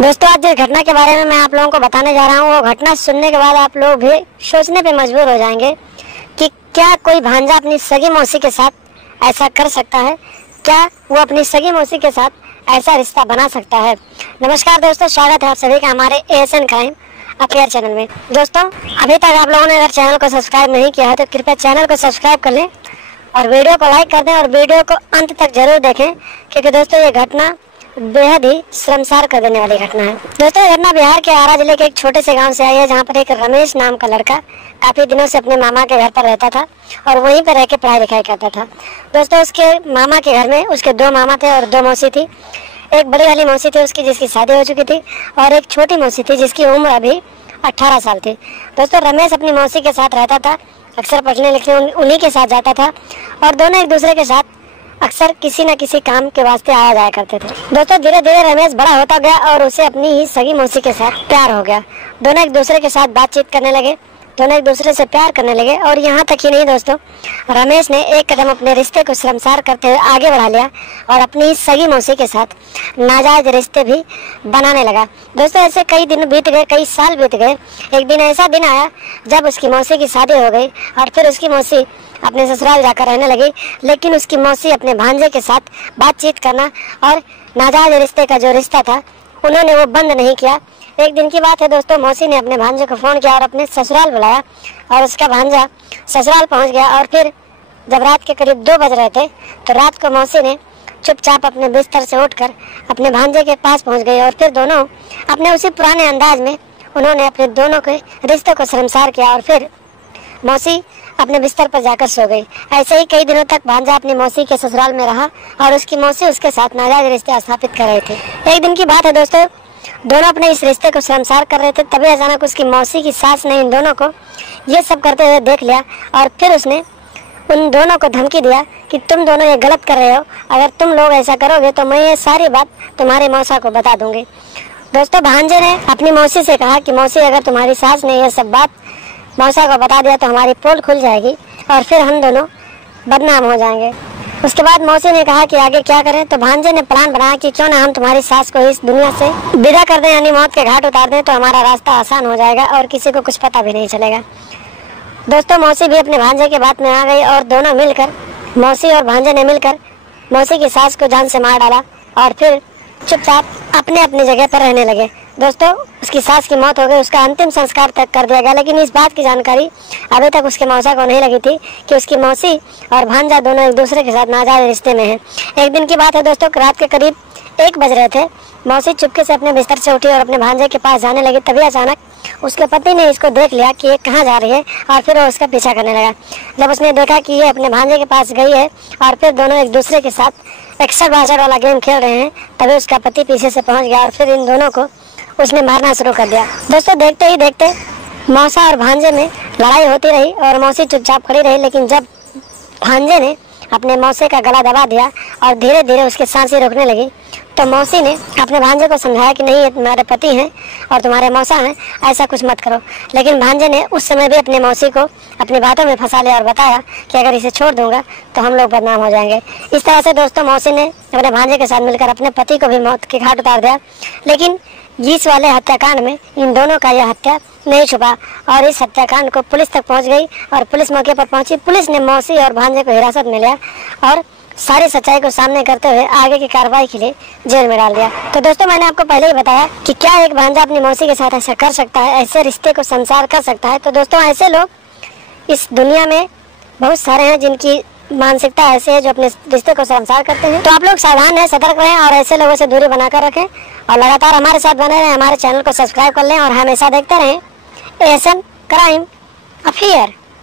दोस्तों, आज जिस घटना के बारे में मैं आप लोगों को बताने जा रहा हूँ वो घटना सुनने के बाद आप लोग भी सोचने पे मजबूर हो जाएंगे कि क्या कोई भांजा अपनी सगी मौसी के साथ ऐसा कर सकता है। क्या वो अपनी सगी मौसी के साथ ऐसा रिश्ता बना सकता है। नमस्कार दोस्तों, स्वागत है आप सभी का हमारे ASN क्राइम अफेयर चैनल में। दोस्तों, अभी तक आप लोगों ने अगर चैनल को सब्सक्राइब नहीं किया है तो कृपया चैनल को सब्सक्राइब कर लें और वीडियो को लाइक कर दें और वीडियो को अंत तक जरूर देखें, क्योंकि दोस्तों ये घटना बेहद ही शर्मसार कर देने वाली घटना है। दोस्तों, ये घटना बिहार के आरा जिले के एक छोटे से गांव से आई है, जहां पर एक रमेश नाम का लड़का काफी दिनों से अपने मामा के घर पर रहता था और वहीं पर रह के पढ़ाई लिखाई करता था। दोस्तों, उसके मामा के घर में उसके दो मामा थे और दो मौसी थी। एक बड़ी वाली मौसी थी उसकी, जिसकी शादी हो चुकी थी, और एक छोटी मौसी थी जिसकी उम्र अभी 18 साल थी। दोस्तों, रमेश अपनी मौसी के साथ रहता था, अक्सर पढ़ने लिखने उन्हीं के साथ जाता था और दोनों एक दूसरे के साथ अक्सर किसी न किसी काम के वास्ते आया जाया करते थे। दोस्तों, धीरे धीरे रमेश बड़ा होता गया और उसे अपनी ही सगी मौसी के साथ प्यार हो गया। दोनों एक दूसरे के साथ बातचीत करने लगे, दोनों एक दूसरे से प्यार करने लगे और यहाँ तक ही नहीं दोस्तों, रमेश ने एक कदम अपने रिश्ते को शर्मसार करते हुए आगे बढ़ा लिया और अपनी ही सगी मौसी के साथ नाजायज रिश्ते भी बनाने लगा। दोस्तों, ऐसे कई दिन बीत गए, कई साल बीत गए। एक दिन ऐसा दिन आया जब उसकी मौसी की शादी हो गई और फिर उसकी मौसी अपने ससुराल जाकर रहने लगी, लेकिन उसकी मौसी अपने भांजे के साथ बातचीत करना और नाजायज रिश्ते का जो रिश्ता था उन्होंने वो बंद नहीं किया। एक दिन की बात है दोस्तों, मौसी ने अपने भांजे को फ़ोन किया और अपने ससुराल बुलाया और उसका भांजा ससुराल पहुंच गया। और फिर जब रात के करीब 2 बज रहे थे तो रात को मौसी ने चुपचाप अपने बिस्तर से उठकर अपने भांजे के पास पहुंच गई और फिर दोनों अपने उसी पुराने अंदाज में उन्होंने अपने दोनों के रिश्ते को शर्मसार किया और फिर मौसी अपने बिस्तर पर जाकर सो गई। ऐसे ही कई दिनों तक भांजा अपनी मौसी के ससुराल में रहा और उसकी मौसी उसके साथ नाजायज रिश्ते स्थापित कर रहे थे। एक दिन की बात है दोस्तों, दोनों अपने इस रिश्ते को शर्मसार कर रहे थे, तभी अचानक उसकी मौसी की सास ने इन दोनों को ये सब करते हुए देख लिया और फिर उसने उन दोनों को धमकी दिया कि तुम दोनों ये गलत कर रहे हो, अगर तुम लोग ऐसा करोगे तो मैं ये सारी बात तुम्हारे मौसा को बता दूंगी। दोस्तों, भांजे ने अपनी मौसी से कहा कि मौसी, अगर तुम्हारी सास ने यह सब बात मौसा को बता दिया तो हमारी पोल खुल जाएगी और फिर हम दोनों बदनाम हो जाएंगे। उसके बाद मौसी ने कहा कि आगे क्या करें, तो भांजे ने प्लान बनाया कि क्यों ना हम तुम्हारी सास को इस दुनिया से विदा कर दें, यानी मौत के घाट उतार दें, तो हमारा रास्ता आसान हो जाएगा और किसी को कुछ पता भी नहीं चलेगा। दोस्तों, मौसी भी अपने भांजे के बात में आ गई और दोनों मिलकर, मौसी और भांजे ने मिलकर मौसी की सास को जान से मार डाला और फिर चुपचाप अपने अपनी जगह पर रहने लगे। दोस्तों, उसकी सास की मौत हो गई, उसका अंतिम संस्कार तक कर दिया गया, लेकिन इस बात की जानकारी अभी तक उसके मौसा को नहीं लगी थी कि उसकी मौसी और भांजा दोनों एक दूसरे के साथ नाजायज रिश्ते में हैं। एक दिन की बात है दोस्तों, रात के करीब 1 बज रहे थे। मौसी चुपके से अपने बिस्तर से उठी और अपने भांजे के पास जाने लगी, तभी अचानक उसके पति ने इसको देख लिया कि ये कहाँ जा रही है और फिर वो उसका पीछा करने लगा। जब उसने देखा कि ये अपने भांजे के पास गई है और फिर दोनों एक दूसरे के साथ 61-62 वाला गेम खेल रहे हैं, तभी उसका पति पीछे से पहुंच गया और फिर इन दोनों को उसने मारना शुरू कर दिया। दोस्तों, देखते ही देखते मौसा और भांजे में लड़ाई होती रही और मौसी चुपचाप खड़ी रही, लेकिन जब भांजे ने अपने मौसे का गला दबा दिया और धीरे धीरे उसकी सांसें रुकने लगी, तो मौसी ने अपने भांजे को समझाया कि नहीं, ये तुम्हारे पति हैं और तुम्हारे मौसा हैं, ऐसा कुछ मत करो। लेकिन भांजे ने उस समय भी अपने मौसी को अपनी बातों में फंसा लिया और बताया कि अगर इसे छोड़ दूंगा तो हम लोग बदनाम हो जाएंगे। इस तरह से दोस्तों, मौसी ने अपने भांजे के साथ मिलकर अपने पति को भी मौत के घाट उतार दिया। लेकिन इस वाले हत्याकांड में इन दोनों का यह हत्या नहीं छुपा और इस हत्याकांड को पुलिस तक पहुंच गई और पुलिस मौके पर पहुंची। पुलिस ने मौसी और भांजे को हिरासत में लिया और सारी सच्चाई को सामने करते हुए आगे की कार्रवाई के लिए जेल में डाल दिया। तो दोस्तों, मैंने आपको पहले ही बताया कि क्या एक भांजा अपनी मौसी के साथ ऐसा कर सकता है, ऐसे रिश्ते को संसार कर सकता है। तो दोस्तों, ऐसे लोग इस दुनिया में बहुत सारे हैं जिनकी मानसिकता ऐसे है जो अपने रिश्ते को शर्मसार करते हैं। तो आप लोग सावधान रहें, सतर्क रहें और ऐसे लोगों से दूरी बनाकर रखें और लगातार हमारे साथ बने रहें। हमारे चैनल को सब्सक्राइब कर लें और हमेशा देखते रहें ASN क्राइम अफेयर।